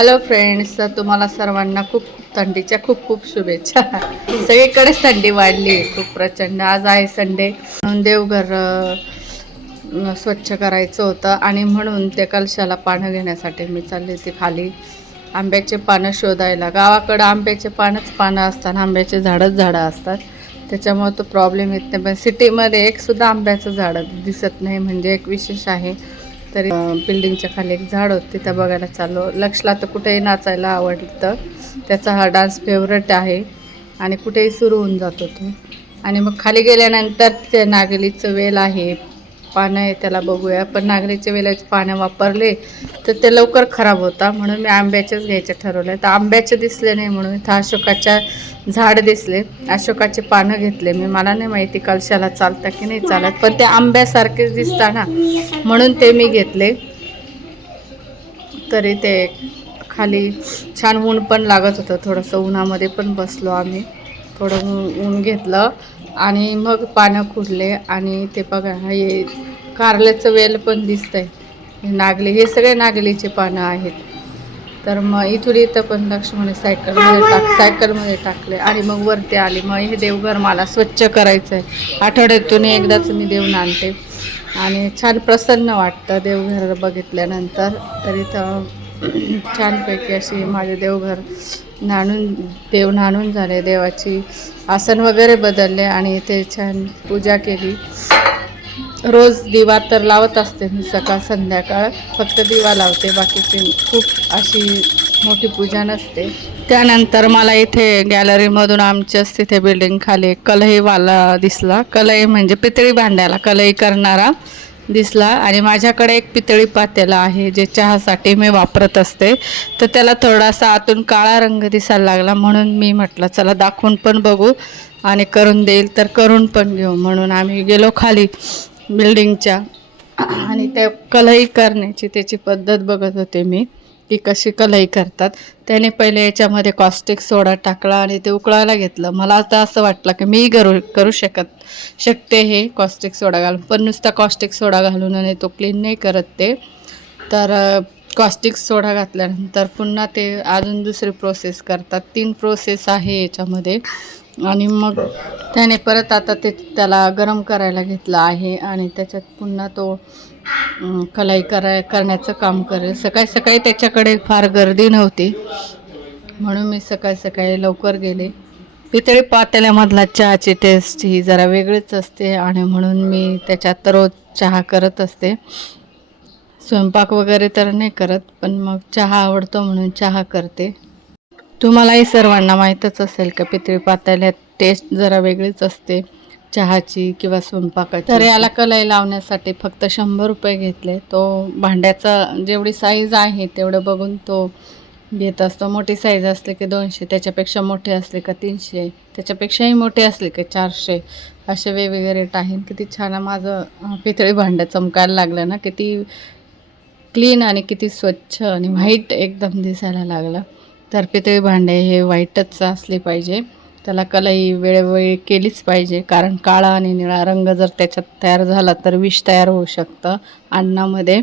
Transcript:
Hello friends तर तुम्हाला सर्वांना खूप थंडीच्या खूप खूप शुभेच्छा. सगळीकडेच थंडी वाढली. आहे खूप प्रचंड. आज आहे संडे म्हणून देवघर स्वच्छ करायचं होतं आणि म्हणून ते कलशाला पानं घेण्यासाठी मी चालली होती खाली. आंब्याचे पानं शोधायला. गावाकडं आंब्याचे पानच पानं असतात. आंब्याचे झाडच झाडं असतात. त्याच्यामुळे तो प्रॉब्लेम येत नाही. पण सिटीमध्ये एक सुद्धा आंब्याचं झाडं दिसत नाही. म्हणजे एक विशेष आहे. तरी बिल्डिंगच्या खाली एक झाड होतं तिथं बघायला चाललो. लक्षला तर कुठेही नाचायला आवडतं. त्याचा हा डान्स फेवरेट आहे. आणि कुठेही सुरू होऊन जातो तो. आणि मग खाली गेल्यानंतर ते नागलीचं वेल आहे पानं आहे त्याला बघूया. पण नागरीच्या वेलाचे पानं वापरले तर ते लवकर खराब होता. म्हणून मी आंब्याचेच घ्यायचे ठरवले तर आंब्याचे दिसले नाही म्हणून इथं अशोकाच्या झाड दिसले. अशोकाचे पानं घेतले मी. मला नाही माहिती कलशाला चालतं की नाही चालत. पण ते आंब्यासारखेच दिसता ना म्हणून ते मी घेतले. तरी ते खाली छान ऊन पण लागत होतं. थोडंसं उन्हामध्ये पण बसलो आम्ही. थोडं ऊन घेतलं. आणि मग पानं खुडले आणि ते बघा हे कारल्याचं वेल पण दिसतंय. नागली हे सगळे नागलीचे पानं आहेत. तर मग इथून इथं पण लक्ष्मणी सायकलमध्ये टाक सायकलमध्ये टाकले आणि मग वरती आली. मग हे देवघर मला स्वच्छ करायचं आहे आठवड्यातून एकदाच मी देऊन आणते. आणि छान प्रसन्न वाटतं देवघर बघितल्यानंतर. तर इथं छानपैकी अशी माझे देवघर नाणून देव नाणून झाले देवाची आसन वगैरे बदलले आणि इथे छान पूजा केली. रोज दिवा तर लावत असते मी सकाळ संध्याकाळ फक्त दिवा लावते. बाकीची खूप अशी मोठी पूजा नसते. त्यानंतर मला इथे गॅलरीमधून आमच्याच तिथे बिल्डिंग खाली कलईवाला दिसला. कलई म्हणजे पितळी भांड्याला कलई करणारा. दिसला आणि माझ्याकडे एक पितळी पातेला आहे जे चहासाठी मी वापरत असते. तर त्याला थोडासा आतून काळा रंग दिसायला लागला म्हणून मी म्हटलं चला दाखवून पण बघू आणि करून देईल तर करून पण घेऊ. म्हणून आम्ही गेलो खाली बिल्डिंगच्या आणि त्या कलई करण्याची त्याची पद्धत बघत होते मी. की कशी कलई करतात. त्याने पहिले याच्यामध्ये कॉस्टिक सोडा टाकला आणि ते उकळायला घेतलं. मला आता असं वाटलं की मी करू करू शकत शकते हे कॉस्टिक सोडा घालून. पण नुसता कॉस्टिक सोडा घालून आणि तो क्लीन नाही करत ते. तर कॉस्टिक सोडा घातल्यानंतर पुन्हा ते अजून दुसरी प्रोसेस करतात. तीन प्रोसेस आहे याच्यामध्ये. आणि मग त्याने परत आता ते त्याला गरम करायला घेतलं आहे आणि त्याच्यात पुन्हा तो कलाई कराय करण्याचं काम करेल. सकाळी सकाळी त्याच्याकडे फार गर्दी नव्हती. म्हणून मी सकाळी सकाळी लवकर गेले. पितळी पातेल्यामधला चहाची टेस्ट ही जरा वेगळीच असते आणि म्हणून मी त्याच्यात रोज चहा करत असते. स्वयंपाक वगैरे तर नाही करत पण मग चहा आवडतो म्हणून चहा करते. तुम्हालाही सर्वांना माहीतच असेल का पितळी पातेल्यात टेस्ट जरा वेगळीच असते. चहाची किंवा स्वयंपाकाची. तर याला कलई लावण्यासाठी फक्त शंभर रुपये घेतले. तो भांड्याचा जेवढी साईज आहे तेवढं बघून तो घेत असतो. मोठी साईज असली की दोनशे त्याच्यापेक्षा मोठे असले का तीनशे त्याच्यापेक्षाही मोठे असले की चारशे. असे वेगवेगळे रेट आहेत. किती छान माझं पितळी भांडं चमकायला लागलं ना किती क्लीन आणि किती स्वच्छ आणि व्हाईट एकदम दिसायला लागलं. तर पितळी भांडे हे व्हाईटच असले पाहिजे. त्याला कलई वेळोवेळी केलीच पाहिजे. कारण काळा आणि निळा रंग जर त्याच्यात तयार झाला तर विष तयार होऊ शकतं. अन्नामध्ये